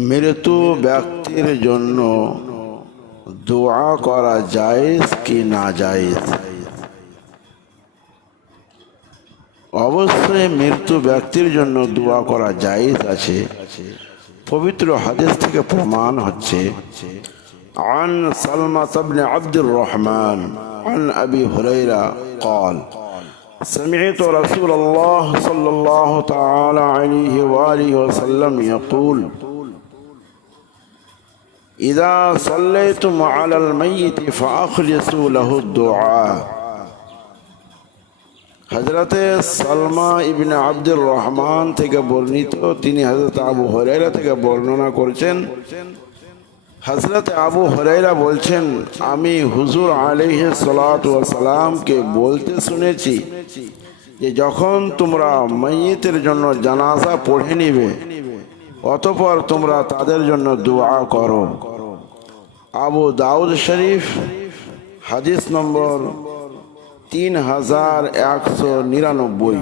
মৃত্যু ব্যক্তির জন্য দোয়া করা জায়েজ কি না জায়েজ অবশ্যই মৃত্যু ব্যক্তির জন্য দোয়া করা জায়েজ আছে পবিত্র হাদিস থেকে প্রমাণ হচ্ছে عن سلمة بن عبد الرحمن عن أبي هريرة قال سمعت رسول الله صلى الله تعالى عليه وآله وسلم يقول إذا صليتم على الميت فأخلصوا له الدعاء হজরতে সালমা ইবনে আব্দুর রহমান থেকে বর্ণিত তিনি হজরত আবু হরাইরা থেকে বর্ণনা করছেন হজরত আবু হরাইরা বলছেন আমি হুজুর আলিহ সালামকে বলতে শুনেছি যে যখন তোমরা মৈয়তের জন্য জানাজা পড়ে নিবে অতপর তোমরা তাদের জন্য দোয়া করো আবু দাউদ শরীফ হাদিস নম্বর তিন হাজার একশো নিরানব্বই।